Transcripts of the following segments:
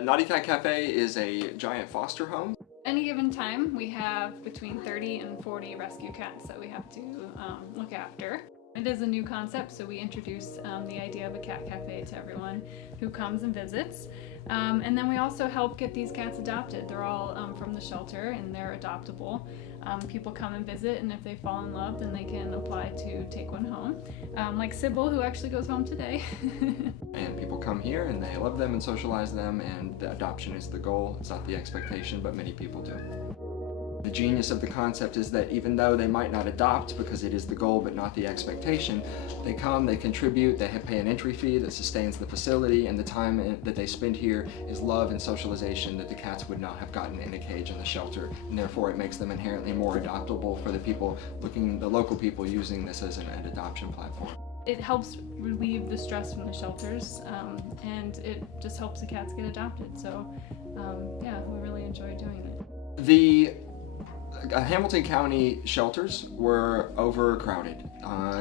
Naughty Cat Cafe is a giant foster home. Any given time, we have between 30 and 40 rescue cats that we have to look after. It is a new concept, so we introduce the idea of a cat cafe to everyone who comes and visits. And then we also help get these cats adopted. They're all from the shelter and they're adoptable. People come and visit, and if they fall in love, then they can apply to take one home. Like Sybil, who actually goes home today. And people come here and they love them and socialize them, and the adoption is the goal. It's not the expectation, but many people do. The genius of the concept is that even though they might not adopt because it is the goal but not the expectation, they come, they contribute, they pay an entry fee that sustains the facility, and the time that they spend here is love and socialization that the cats would not have gotten in a cage in the shelter, and therefore it makes them inherently more adoptable for the local people using this as an adoption platform. It helps relieve the stress from the shelters, and it just helps the cats get adopted. So yeah, we really enjoy doing it. The Hamilton County shelters were overcrowded.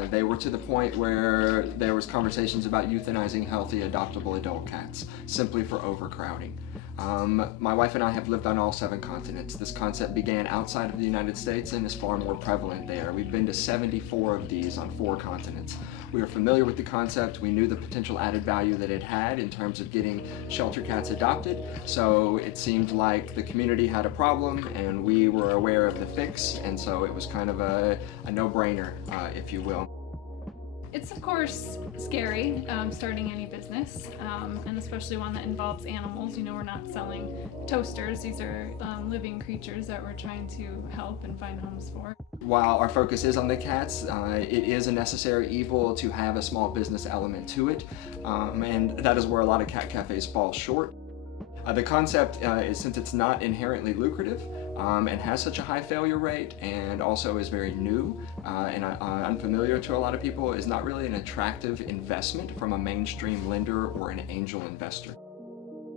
They were to the point where there was conversations about euthanizing healthy, adoptable adult cats simply for overcrowding. My wife and I have lived on all 7 continents. This concept began outside of the United States and is far more prevalent there. We've been to 74 of these on 4 continents. We were familiar with the concept. We knew the potential added value that it had in terms of getting shelter cats adopted. So it seemed like the community had a problem and we were aware of the fix, and so it was kind of a no-brainer, if you will. It's of course scary starting any business, and especially one that involves animals. You know, we're not selling toasters. These are living creatures that we're trying to help and find homes for. While our focus is on the cats, it is a necessary evil to have a small business element to it, and that is where a lot of cat cafes fall short. The concept is, since it's not inherently lucrative and has such a high failure rate, and also is very new and unfamiliar to a lot of people, is not really an attractive investment from a mainstream lender or an angel investor.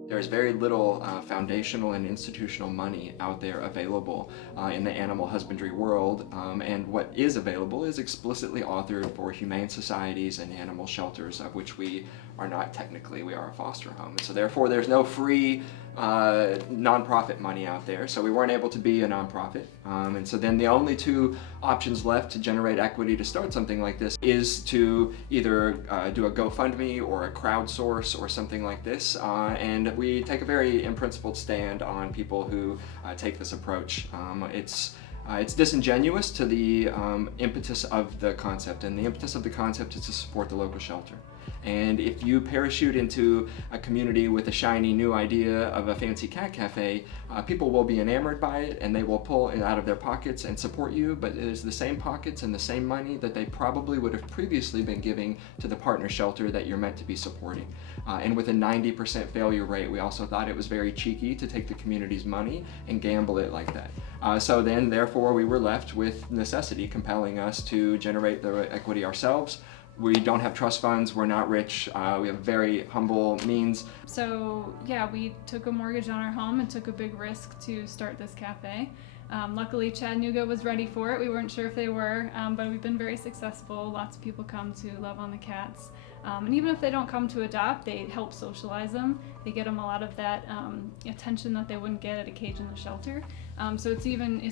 There's very little foundational and institutional money out there available in the animal husbandry world, and what is available is explicitly authored for humane societies and animal shelters, of which we are not technically. We are a foster home. And so therefore there's no free nonprofit money out there, so we weren't able to be a nonprofit. And so then the only 2 options left to generate equity to start something like this is to either do a GoFundMe or a crowdsource or something like this, and we take a very principled stand on people who take this approach. It's disingenuous to the impetus of the concept, and the impetus of the concept is to support the local shelter. And if you parachute into a community with a shiny new idea of a fancy cat cafe, people will be enamored by it and they will pull it out of their pockets and support you, but it is the same pockets and the same money that they probably would have previously been giving to the partner shelter that you're meant to be supporting. And with a 90% failure rate, we also thought it was very cheeky to take the community's money and gamble it like that. So then, therefore, we were left with necessity compelling us to generate the equity ourselves. We don't have trust funds, we're not rich, we have very humble means. So yeah, we took a mortgage on our home and took a big risk to start this cafe. Luckily Chattanooga was ready for it. We weren't sure if they were, but we've been very successful. Lots of people come to love on the cats. And even if they don't come to adopt, they help socialize them. They get them a lot of that attention that they wouldn't get at a cage in the shelter. So it's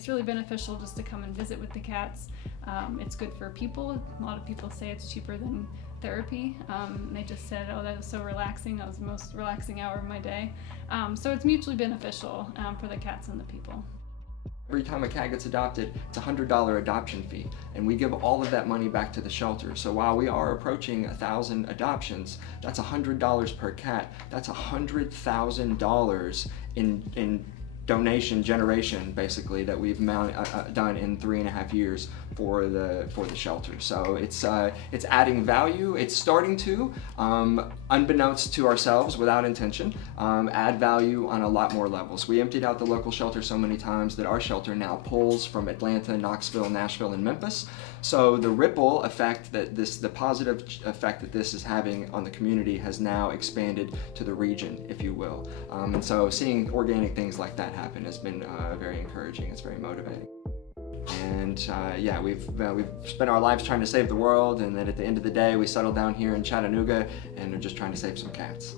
really beneficial just to come and visit with the cats. It's good for people. A lot of people say it's cheaper than therapy. They just said, oh, that was so relaxing. That was the most relaxing hour of my day. So it's mutually beneficial for the cats and the people. Every time a cat gets adopted, it's a $100 adoption fee, and we give all of that money back to the shelter. So while we are approaching 1,000 adoptions, that's $100 per cat. That's $100,000 in donation generation, basekally, that we've done in 3.5 years for the shelter. So it's adding value. It's starting to, unbeknownst to ourselves, without intention, add value on a lot more levels. We emptied out the local shelter so many times that our shelter now pulls from Atlanta, Knoxville, Nashville, and Memphis. So the ripple effect the positive effect that this is having on the community has now expanded to the region, if you will. And so seeing organic things like that happen has been very encouraging. It's very motivating. And yeah, we've spent our lives trying to save the world, and then at the end of the day, we settled down here in Chattanooga and are just trying to save some cats.